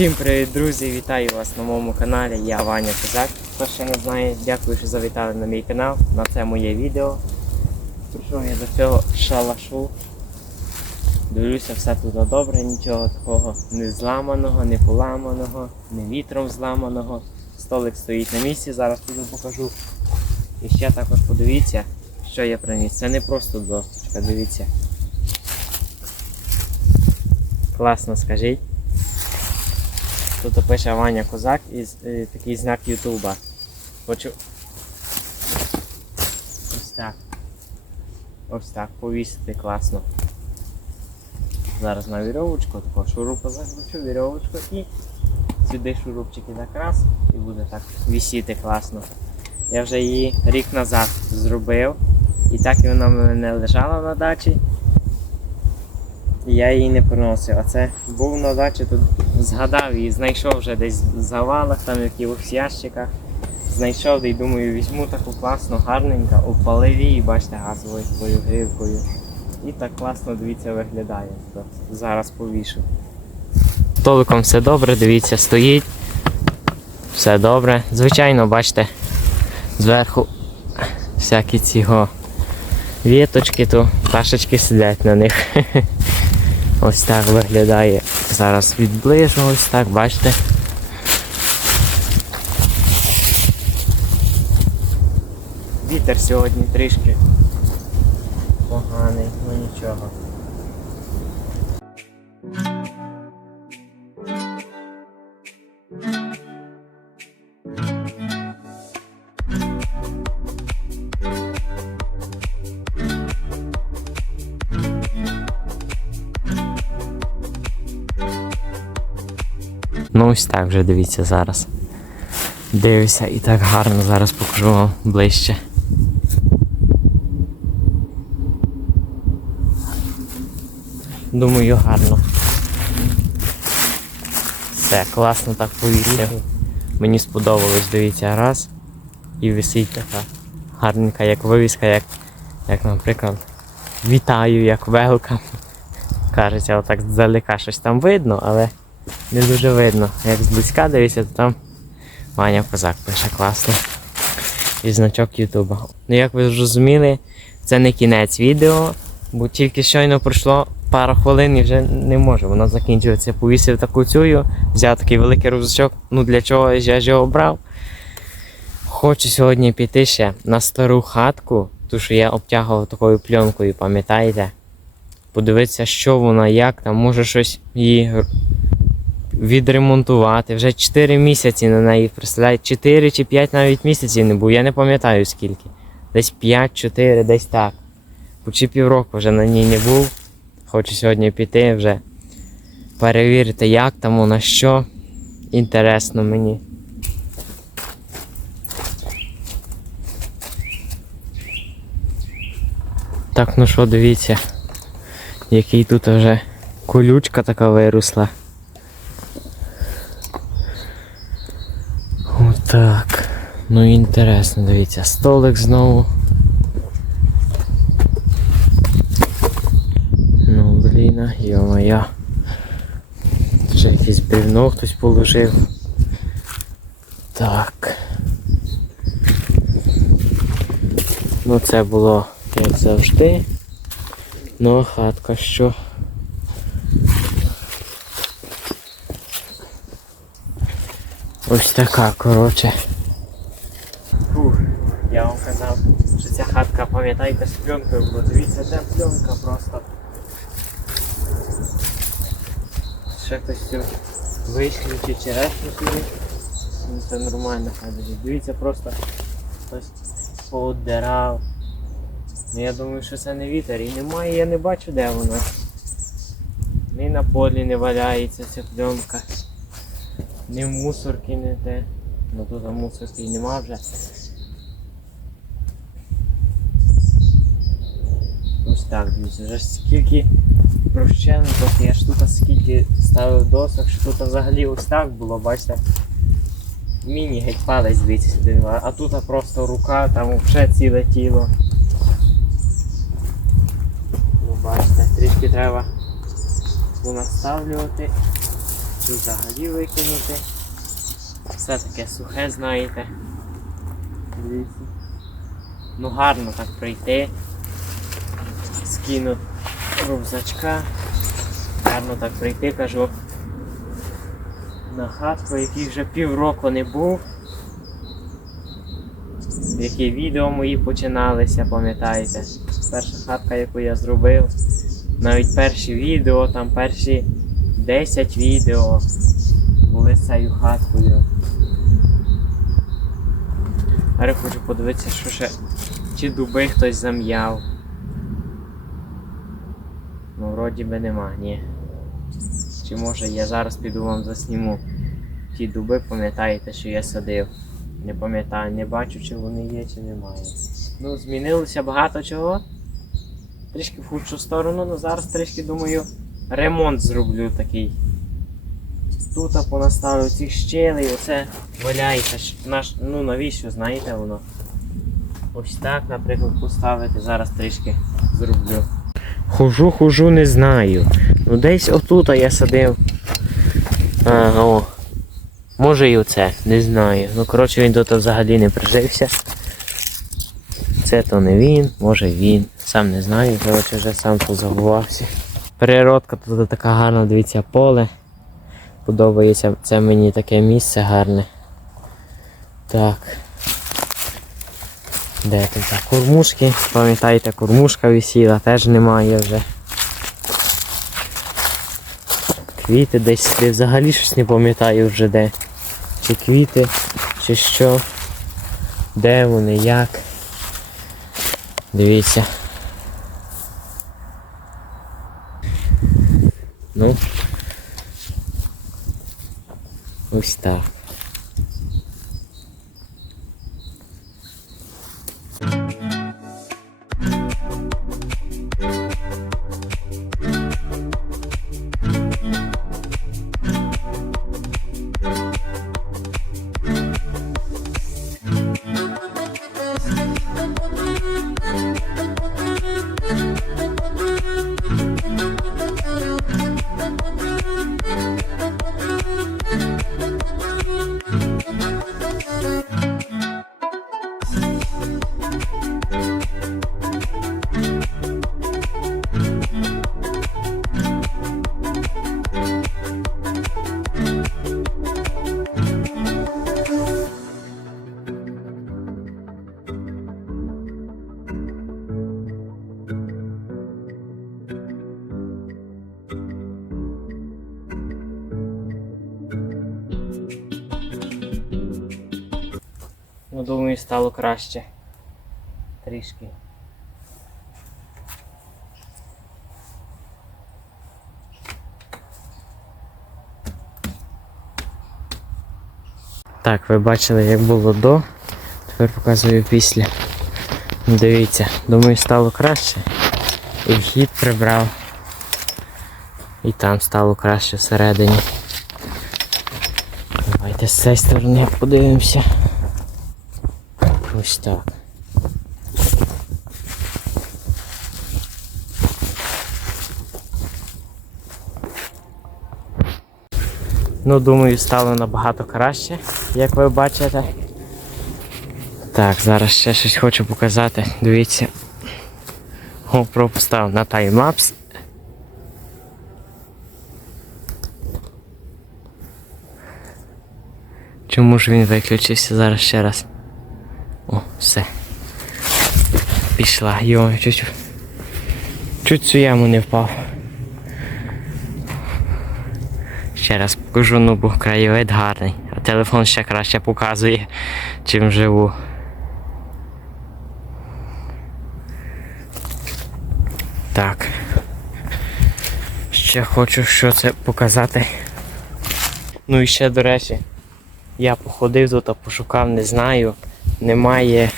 Всім привіт, друзі! Вітаю вас на моєму каналі. Я Ваня Козак. Хто ще не знає, дякую, що завітали на мій канал. На це моє відео. Прийшов я до цього шалашу. Дивлюся, все тут добре, нічого такого не зламаного, не поламаного, не вітром зламаного. Столик стоїть на місці, зараз піду покажу. І ще також подивіться, що я приніс. Це не просто досточка, дивіться. Класно, скажіть. Тут пише Ваня Козак і е, такий знак Ютуба. Хочу. Ось так. Ось так, повісити класно. Зараз на вірьовочку, таку шурупу закручу, вірьовочку і сюди шурупчики закрас і буде так вісіти класно. Я вже її рік назад зробив. І так і вона в мене лежала на дачі. Я її не приносив. А це був на дачі, тут згадав і знайшов вже десь в завалах, там в якихось ящиках. Знайшов і думаю, візьму таку класну, гарненьку, у паливі бачите, газовою такою гривкою. І так класно, дивіться, виглядає. То зараз повішу. Толиком все добре, дивіться, стоїть. Все добре. Звичайно, бачите, зверху всякі ці віточки, то пташечки сидять на них. Ось так виглядає. Зараз відближу, ось так, бачите. Вітер сьогодні трішки поганий, ну нічого. Ось так вже дивіться зараз. Дивлюся і так гарно зараз покажу вам ближче. Думаю, гарно. Все, класно так повітря. Мені сподобалось, дивіться, раз. І висить така гарненька, як вивіска, як, як наприклад, вітаю, як велкам. Кажеться, отак здалека щось там видно, але не дуже видно. Як зблизька дивіться, то там Ваня Козак пише класно. І значок Ютуба. Ну як ви зрозуміли, це не кінець відео, бо тільки щойно пройшло пару хвилин і вже не може. Воно закінчується. Повісив таку цю, взяв такий великий рюкзачок. Ну для чого я ж його обрав. Хочу сьогодні піти ще на стару хатку, ту, що я обтягував такою пленкою, пам'ятаєте? Подивитися, що вона, як там, може щось її відремонтувати. Вже 4 місяці на неї представляють. 4 чи 5 навіть місяців не було. Я не пам'ятаю скільки. Десь 5-4, десь так. Бо Чи півроку вже на ній не був. Хочу сьогодні піти вже перевірити, як там вона, що. Інтересно мені. Так, ну що, дивіться, який тут вже колючка така виросла. Отак. Ну інтересно, дивіться, столик знову. Ну блін, йо-моя. Вже якесь бревно хтось положив. Так. Ну це було як завжди. Ну а хатка що? Ось така, коротше. Фух, я вам казав, що ця хатка, пам'ятаєте, з пленкою була. Дивіться, де пленка просто. Ще хтось цю вийшли чи черешню собі. Ну це нормально хай. Дивіться, просто хтось пооддирав. Ну я думаю, що це не вітер. І немає, я не бачу де вона. Ні на полі не валяється ця пленка. Ні в мусорки не те. Ну тут мусорки нема вже. Ось так, дивіться, вже скільки прощен, тобто я ж тут скільки ставив досок, що тут взагалі ось так було, бачите. Міні геть палець дивіться сюди, а тут просто рука, там вже ціле тіло. Ну бачите, трішки треба понаставлювати. Тут взагалі викинути. Все таке сухе, знаєте. Ну гарно так прийти. Скинути рюкзачка. Гарно так прийти, кажу. На хатку, який вже півроку не був. Які відео мої починалися, пам'ятаєте? Перша хатка, яку я зробив. Навіть перші відео, там перші 10 відео були з цією хаткою. Я хочу подивитися, що ще чи дуби хтось зам'яв. Ну, вроді би нема, ні. Чи може я зараз піду вам засніму ті дуби, пам'ятаєте, що я садив. Не пам'ятаю, не бачу, чи вони є, чи немає. Ну, змінилося багато чого. Трішки в худшу сторону, але зараз трішки думаю ремонт зроблю такий. Тут понаставлю цих щелей, оце валяється. Наш, ну навіщо, знаєте воно? Ось так, наприклад, поставити, зараз трішки зроблю. Хожу, хожу, не знаю. Ну десь отут я садив. Ага, о. Може і оце, не знаю. Ну коротше він тут взагалі не прижився. Це то не він, може він. Сам не знаю, коротше вже сам позабувався. Природка тут така гарна, дивіться, поле. Подобається це мені таке місце гарне. Так. Де тут так? Кормушки? Пам'ятаєте, кормушка висіла, теж немає вже. Квіти десь сюди взагалі щось не пам'ятаю вже де. Чи квіти, чи що. Де вони, як. Дивіться. Ну. Ось так. Ну, думаю, стало краще. Трішки. Так, ви бачили, як було до. Тепер показую після. Дивіться, думаю, стало краще. І вхід прибрав. І там стало краще всередині. Давайте з цієї сторони подивимося. Ось так. Ну, думаю, стало набагато краще, як ви бачите. Так, зараз ще щось хочу показати. Дивіться. GoPro поставив на таймлапс. Чому ж він виключився зараз ще раз? Все. Пішла, йо, чуть. Чуть цю яму не впав. Ще раз покажу, ну бо краєвид гарний, а телефон ще краще показує, чим живу. Так. Ще хочу що це показати. Ну і ще, до речі, я походив тут, а пошукав, не знаю. Немає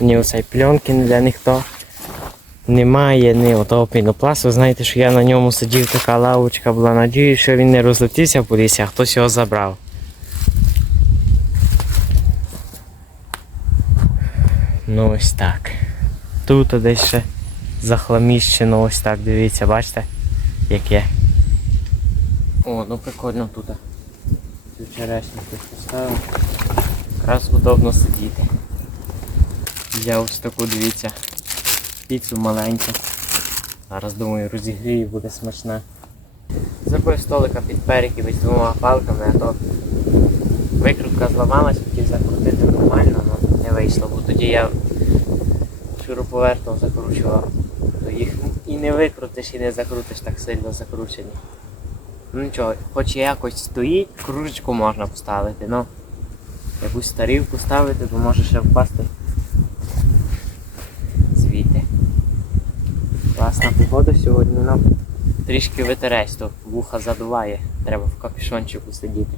ні оцей пленки ніде ніхто. Немає ні отого пінопласту. Знаєте, що я на ньому сидів, така лавочка була. Надію, що він не розлетівся по лісі, а хтось його забрав. Ну ось так. Тут десь ще захламіщено, ось так, дивіться, бачите, яке. О, ну прикольно тут. Цю черешню тут поставив. Якраз удобно сидіти. Взяв ось таку, дивіться, піцу маленьку. Зараз думаю розігрію, буде смачна. Зробив столика під переків з двома палками, а то викрутка зламалась, хотів закрутити нормально, але не вийшло, бо тоді я шуруповертом закручував. То їх і не викрутиш, і не закрутиш так сильно закручені. Ну нічого, хоч якось стоїть, кружечку можна поставити, ну якусь тарілку ставити, то може ще впасти звідти. Класна погода сьогодні, ну трішки витерець, то вуха задуває, треба в капюшончику сидіти.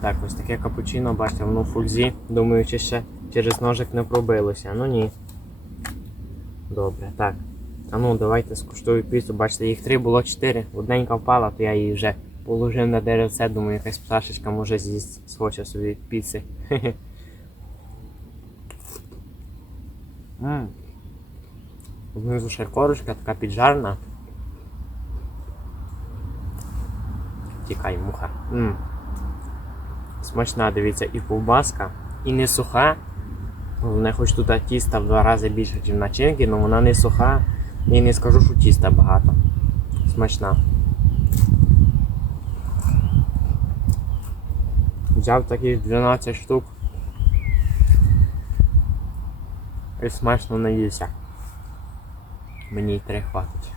Так, ось таке капучино, бачите, воно в фульзі. Думаю, чи ще через ножик не пробилося. Ну ні. Добре, так. А ну давайте скуштую піцу. Бачите, їх три було чотири. Одненька впала, то я її вже положив на деревце, думаю, якась пташечка може з'їсть схоче собі піци. Мм. Знизу ще корочка така піджарна. Тікай, муха. Мм. Смачна, дивіться, і ковбаска, і не суха. Головне, хоч тут тіста в два рази більше, ніж начинки, але вона не суха. І не скажу, що тіста багато. Смачна. Взяв таких 12 штук. І смачно наївся. Мені й три хватить.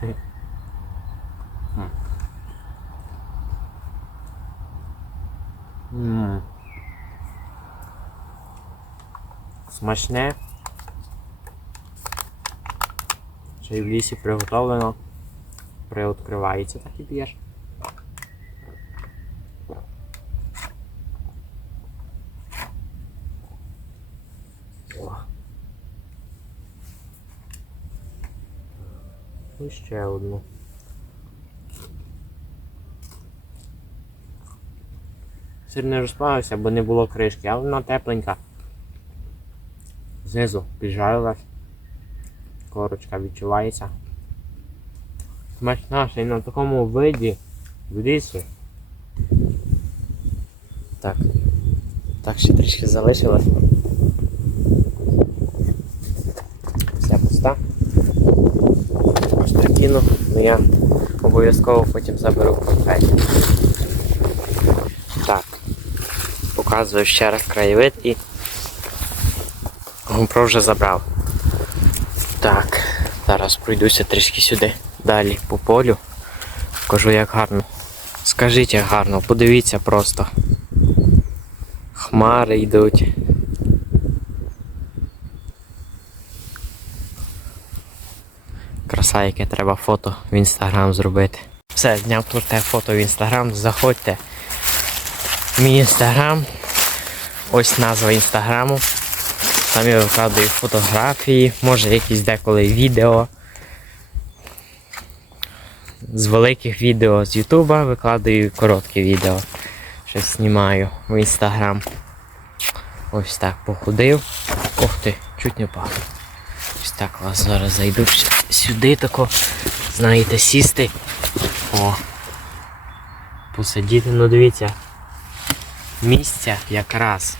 М. Смачне. Ще й в лісі приготовлено. Приоткривається, так і п'єш. Ще одну. Сир не розплавився, бо не було кришки, але вона тепленька. Знизу піджарилась. Корочка відчувається. Смачна ще й на такому виді в лісі. Так. Так, ще трішки залишилось. Ось кину, але я обов'язково потім заберу портфель. Так. Показую ще раз краєвид і GoPro вже забрав. Так, зараз пройдуся трішки сюди, далі по полю. Покажу як гарно. Скажіть як гарно, подивіться просто. Хмари йдуть. Краса, яке треба фото в інстаграм зробити. Все, зняв круте фото в інстаграм, заходьте. в Мій інстаграм. Ось назва інстаграму. Там я викладаю фотографії, може якісь деколи відео. З великих відео з Ютуба викладаю короткі відео. Щось знімаю в інстаграм. Ось так походив. Ох ти, чуть не впав. Ось так вас зараз зайду сюди тако. Знаєте, сісти. О. Посидіти, ну дивіться. Місця якраз.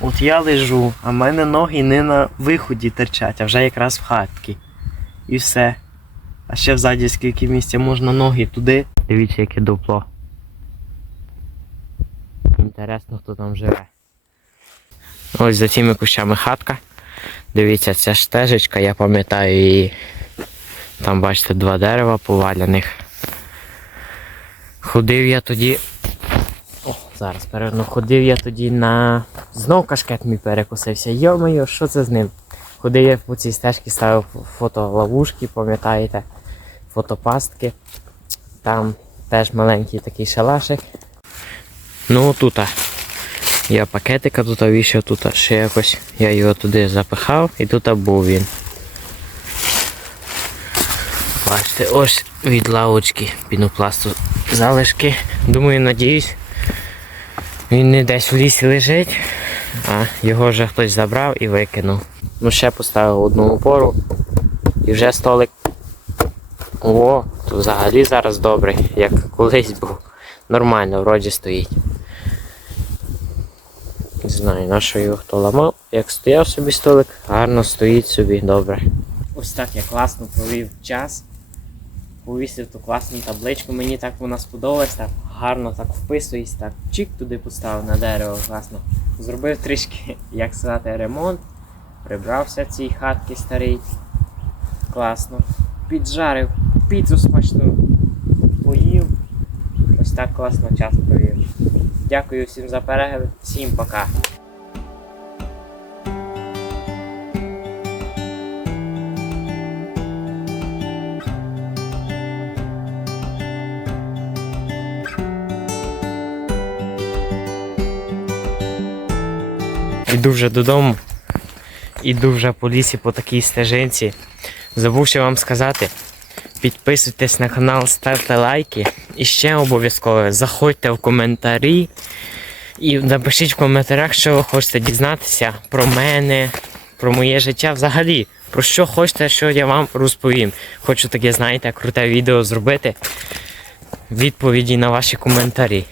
От я лежу, а в мене ноги не на виході терчать, а вже якраз в хатки. І все. А ще взаді скільки місця можна ноги туди. Дивіться, яке дупло. Інтересно, хто там живе. Ось за цими кущами хатка. Дивіться, ця стежечка, я пам'ятаю її. Там бачите два дерева поваляних. Ходив я тоді. О, зараз переверну. Ходив я тоді на. Знов кашкет мій перекусився. Йо-моє, що це з ним? Ходив я по цій стежці, ставив фотоловушки, пам'ятаєте, фотопастки. Там теж маленький такий шалашик. Ну тут. Я пакетика тут вішав, тут ще якось я його туди запихав і тут був він. Бачите, ось від лавочки пінопласту залишки. Думаю, надіюсь, він не десь в лісі лежить, а його вже хтось забрав і викинув. Ну ще поставив одну опору і вже столик. О, то взагалі зараз добрий, як колись був. нормально, вроді стоїть. Не знаю, на що його хто ламав. Як стояв собі столик, гарно стоїть собі, добре. Ось так я класно провів час. Повісив ту класну табличку, мені так вона сподобалась, так гарно так вписується, так чик туди поставив на дерево, класно. Зробив трішки, як сказати, ремонт. Прибрався в цій хатці старій. Класно. Піджарив піцу смачну. Ось так класно час провів. Дякую всім за перегляд, всім пока. Іду вже додому. Іду вже по лісі по такій стежинці. Забув ще вам сказати. Підписуйтесь на канал, ставте лайки. І ще обов'язково заходьте в коментарі і напишіть в коментарях, що ви хочете дізнатися про мене, про моє життя взагалі. Про що хочете, що я вам розповім. Хочу таке, знаєте, круте відео зробити. Відповіді на ваші коментарі.